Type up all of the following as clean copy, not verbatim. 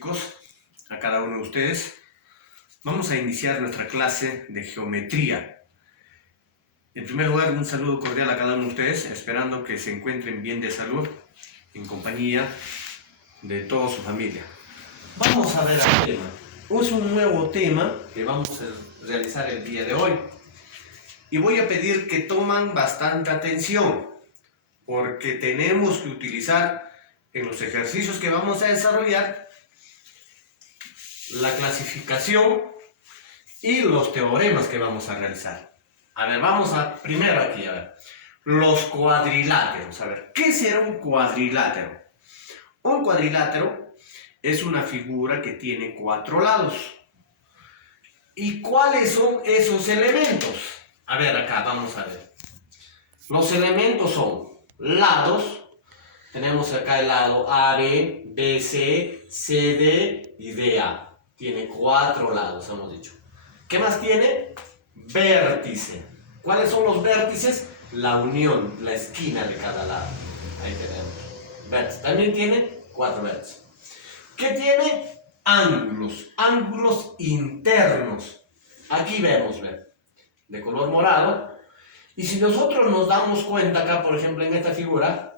Chicos, a cada uno de ustedes, vamos a iniciar nuestra clase de geometría. En primer lugar, un saludo cordial a cada uno de ustedes, esperando que se encuentren bien de salud, en compañía de toda su familia. Vamos a ver el tema. Es un nuevo tema que vamos a realizar el día de hoy. Y voy a pedir que tomen bastante atención, porque tenemos que utilizar en los ejercicios que vamos a desarrollar la clasificación y los teoremas que vamos a realizar. A ver, vamos a primero aquí, a ver. Los cuadriláteros. A ver, ¿qué será un cuadrilátero? Un cuadrilátero es una figura que tiene 4 lados. ¿Y cuáles son esos elementos? A ver, acá vamos a ver. Los elementos son lados. Tenemos acá el lado AB, BC, CD y DA. Tiene 4 lados, hemos dicho. ¿Qué más tiene? Vértice. ¿Cuáles son los vértices? La unión, la esquina de cada lado. Ahí tenemos. Vértice. También tiene 4 vértices. ¿Qué tiene? Ángulos. Ángulos internos. Aquí vemos, ¿ve? De color morado. Y si nosotros nos damos cuenta acá, por ejemplo, en esta figura,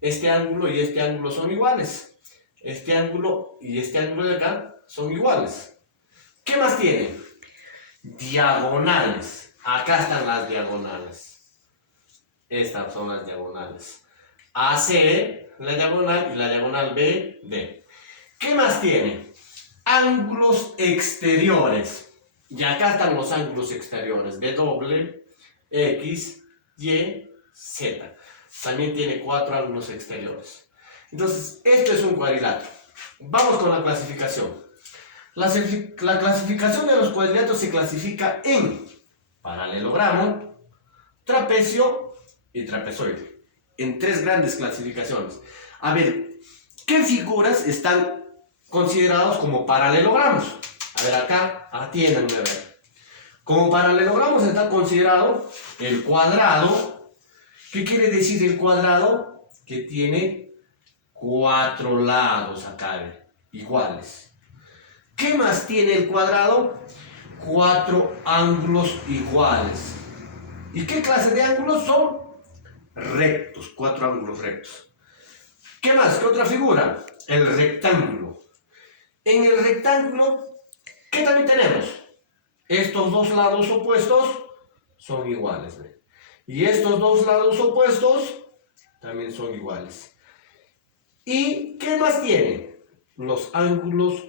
este ángulo y este ángulo son iguales. Este ángulo y este ángulo de acá son iguales. ¿Qué más tiene? Diagonales. Acá están las diagonales. Estas son las diagonales. AC, la diagonal, y la diagonal BD. ¿Qué más tiene? Ángulos exteriores. Y acá están los ángulos exteriores. W, X, Y, Z. También tiene 4 ángulos exteriores. Entonces, esto es un cuadrilátero. Vamos con la clasificación. La clasificación de los cuadriláteros se clasifica en paralelogramo, trapecio y trapezoide. En 3 grandes clasificaciones. A ver, ¿qué figuras están consideradas como paralelogramos? A ver, acá, atiéndanme a ver. Como paralelogramos está considerado el cuadrado. ¿Qué quiere decir el cuadrado? Que tiene 4 lados acá, iguales. ¿Qué más tiene el cuadrado? 4 ángulos iguales. ¿Y qué clase de ángulos son? Rectos, 4 ángulos rectos. ¿Qué más? ¿Qué otra figura? El rectángulo. En el rectángulo, ¿qué también tenemos? Estos 2 lados opuestos son iguales, ¿ve? Y estos 2 lados opuestos también son iguales. ¿Y qué más tiene? Los ángulos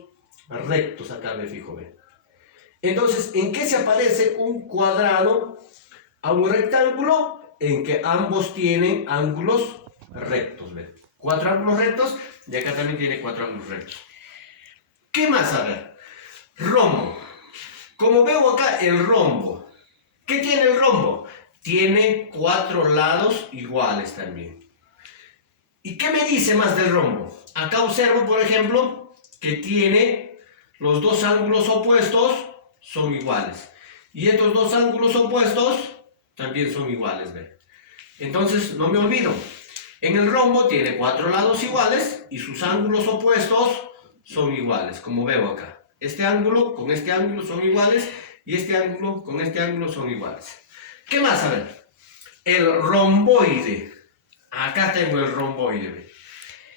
rectos, acá me fijo, ¿ve? Entonces, ¿en qué se aparece un cuadrado a un rectángulo? En que ambos tienen ángulos rectos, ¿ve? 4 ángulos rectos, y acá también tiene 4 ángulos rectos. ¿Qué más? A ver, rombo. Como veo acá el rombo, ¿qué tiene el rombo? Tiene 4 lados iguales también. ¿Y qué me dice más del rombo? Acá observo, por ejemplo, que tiene los 2 ángulos opuestos son iguales. Y estos 2 ángulos opuestos también son iguales, ¿ve? Entonces, no me olvido. En el rombo tiene 4 lados iguales y sus ángulos opuestos son iguales, como veo acá. Este ángulo con este ángulo son iguales y este ángulo con este ángulo son iguales. ¿Qué más? A ver, el romboide. Acá tengo el romboide, ¿ve?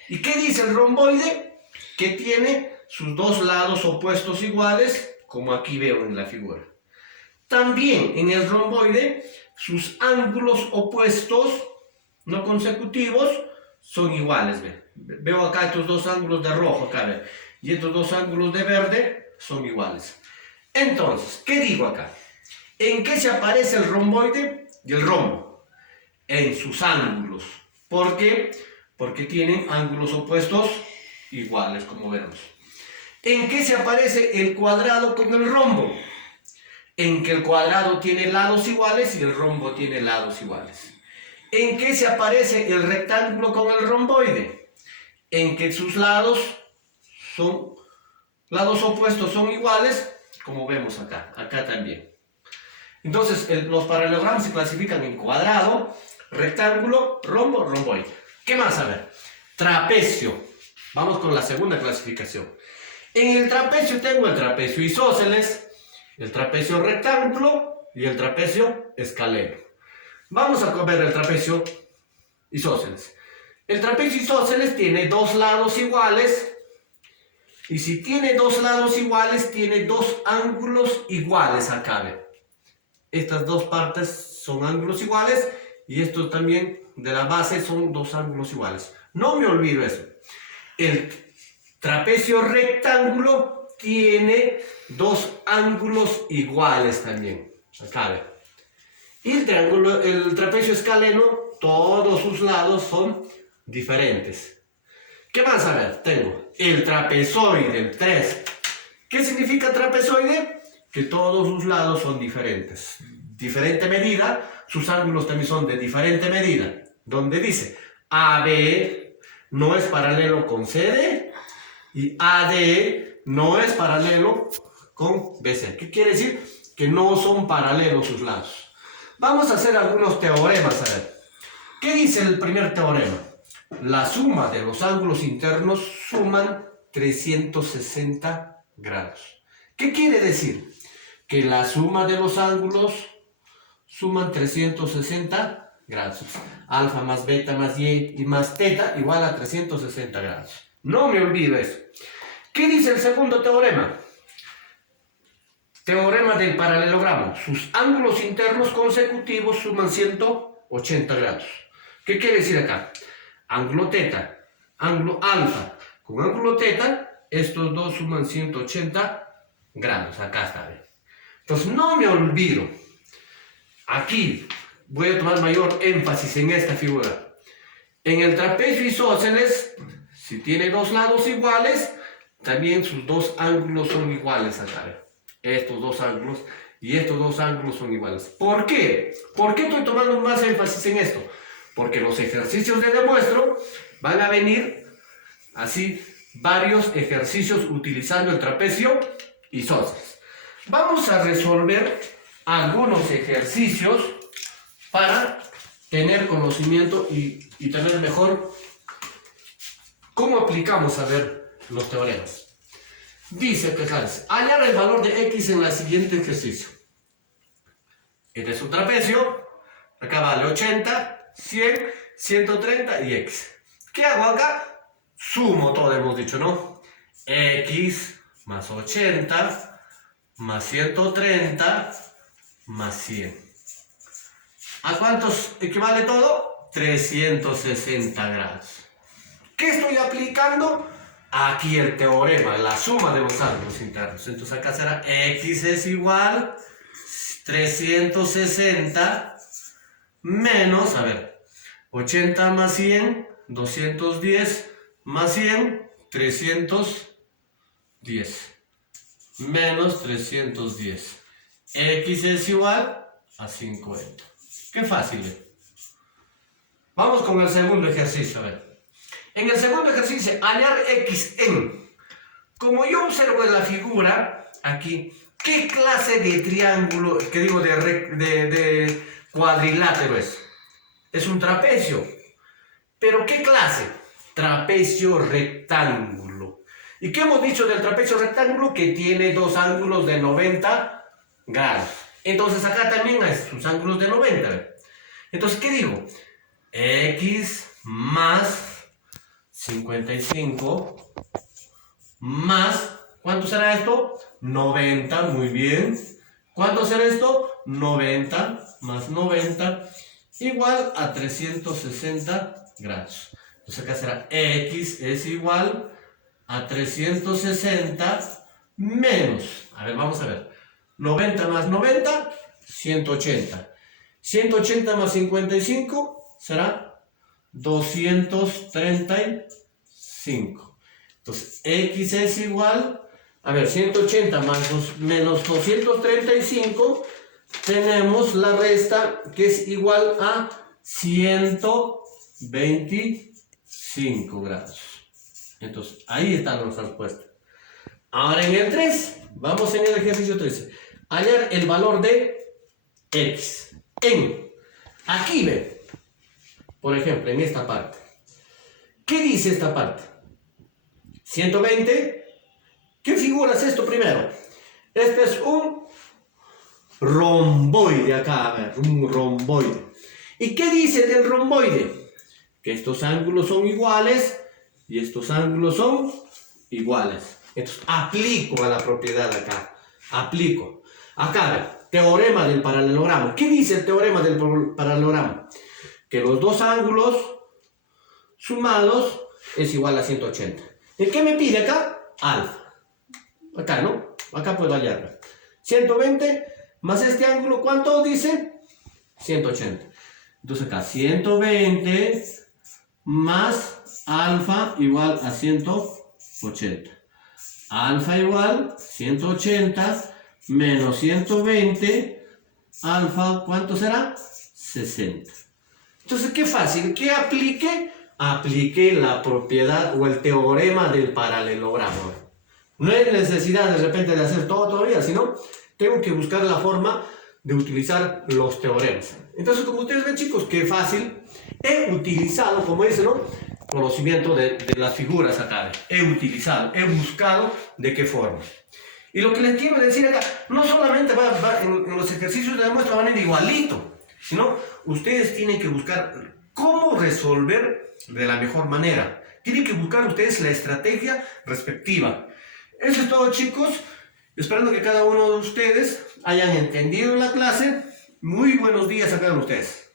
¿Y qué dice el romboide? Que tiene sus 2 lados opuestos iguales, como aquí veo en la figura. También en el romboide, sus ángulos opuestos no consecutivos son iguales, ¿ve? Veo acá estos 2 ángulos de rojo, acá, ¿ve? Y estos 2 ángulos de verde son iguales. Entonces, ¿qué digo acá? ¿En qué se aparece el romboide y el rombo? En sus ángulos. ¿Por qué? Porque tienen ángulos opuestos iguales, como vemos. ¿En qué se aparece el cuadrado con el rombo? En que el cuadrado tiene lados iguales y el rombo tiene lados iguales. ¿En qué se aparece el rectángulo con el romboide? En que sus lados opuestos son iguales, como vemos acá. Acá también. Entonces, los paralelogramas se clasifican en cuadrado, rectángulo, rombo, romboide. ¿Qué más? A ver, trapecio. Vamos con la segunda clasificación. En el trapecio tengo el trapecio isósceles, el trapecio rectángulo y el trapecio escaleno. Vamos a ver el trapecio isósceles. El trapecio isósceles tiene dos lados iguales, y si tiene dos lados iguales, tiene dos ángulos iguales acá. ¿Ve? Estas dos partes son ángulos iguales, y esto también de la base son dos ángulos iguales. No me olvido eso. El trapecio rectángulo tiene dos ángulos iguales también. Acá ve. Y el trapecio escaleno, todos sus lados son diferentes. ¿Qué más? A ver, tengo el trapezoide, el 3. ¿Qué significa trapezoide? Que todos sus lados son diferentes. Diferente medida, sus ángulos también son de diferente medida. Donde dice AB no es paralelo con CD y AD no es paralelo con BC. ¿Qué quiere decir? Que no son paralelos sus lados. Vamos a hacer algunos teoremas, a ver. ¿Qué dice el primer teorema? La suma de los ángulos internos suman 360 grados. ¿Qué quiere decir? Que la suma de los ángulos suman 360 grados. Alfa más beta más y más teta igual a 360 grados. No me olvido eso. ¿Qué dice el segundo teorema? Teorema del paralelogramo. Sus ángulos internos consecutivos suman 180 grados. ¿Qué quiere decir acá? Ángulo teta, ángulo alfa con ángulo teta, estos dos suman 180 grados. Acá está. ¿Ve? Entonces no me olvido. Aquí voy a tomar mayor énfasis en esta figura. En el trapecio isósceles, si tiene dos lados iguales, también sus dos ángulos son iguales acá. ¿Ve? Estos dos ángulos y estos dos ángulos son iguales. ¿Por qué? ¿Por qué estoy tomando más énfasis en esto? Porque los ejercicios de demuestro van a venir así, varios ejercicios utilizando el trapecio isósceles. Vamos a resolver algunos ejercicios para tener conocimiento y tener mejor cómo aplicamos a ver los teoremas. Dice Pejares, hallar el valor de x en el siguiente ejercicio. Este es un trapecio, acá vale 80, 100, 130 y x. ¿Qué hago acá? Sumo todo, hemos dicho, ¿no? X más 80 más 130 más 100. ¿A cuántos equivale todo? 360 grados. ¿Qué estoy aplicando? Aquí el teorema, la suma de los ángulos internos. Entonces acá será x es igual 360 menos, a ver, 80 más 100, 210 más 100, 310 menos 310. X es igual a 50. Qué fácil. Vamos con el segundo ejercicio, a ver. En el segundo ejercicio, hallar x en. Como yo observo en la figura, aquí, ¿qué clase de triángulo, que digo de cuadrilátero es? Es un trapecio. ¿Pero qué clase? Trapecio rectángulo. ¿Y qué hemos dicho del trapecio rectángulo? Que tiene dos ángulos de 90 grados. Entonces acá también hay sus ángulos de 90. Entonces, ¿qué digo? X más 55 más, ¿cuánto será esto? 90, muy bien. ¿Cuánto será esto? 90 más 90 igual a 360 grados. Entonces acá será x es igual a 360 menos, a ver, vamos a ver, 90 más 90, 180. 180 más 55 será 235. Entonces, x es igual, a ver, 180 más menos 235, tenemos la resta que es igual a 125 grados. Entonces, ahí está nuestra respuesta. Ahora en el 3, vamos en el ejercicio 13. Hallar el valor de x en, aquí ve. Por ejemplo, en esta parte. ¿Qué dice esta parte? 120. ¿Qué figura es esto primero? Este es un romboide acá, a ver, un romboide. ¿Y qué dice del romboide? Que estos ángulos son iguales y estos ángulos son iguales. Entonces aplico a la propiedad acá. Aplico. Acá, a ver, teorema del paralelogramo. ¿Qué dice el teorema del paralelogramo? Que los dos ángulos sumados es igual a 180. ¿Y qué me pide acá? Alfa. Acá, ¿no? Acá puedo hallarlo. 120 más este ángulo, ¿cuánto dice? 180. Entonces acá 120 más alfa igual a 180. Alfa igual 180 menos 120. Alfa, ¿cuánto será? 60. Entonces, qué fácil. ¿Qué aplique? Aplique la propiedad o el teorema del paralelogramo. No hay necesidad de repente de hacer todo todavía, sino tengo que buscar la forma de utilizar los teoremas. Entonces, como ustedes ven, chicos, qué fácil. He utilizado, como dice, ¿no? Conocimiento de las figuras acá. He utilizado, he buscado de qué forma. Y lo que les quiero decir acá, no solamente va en los ejercicios de la muestra van a ir igualito, sino ustedes tienen que buscar cómo resolver de la mejor manera. Tienen que buscar ustedes la estrategia respectiva. Eso es todo, chicos. Esperando que cada uno de ustedes hayan entendido la clase. Muy buenos días a cada uno de ustedes.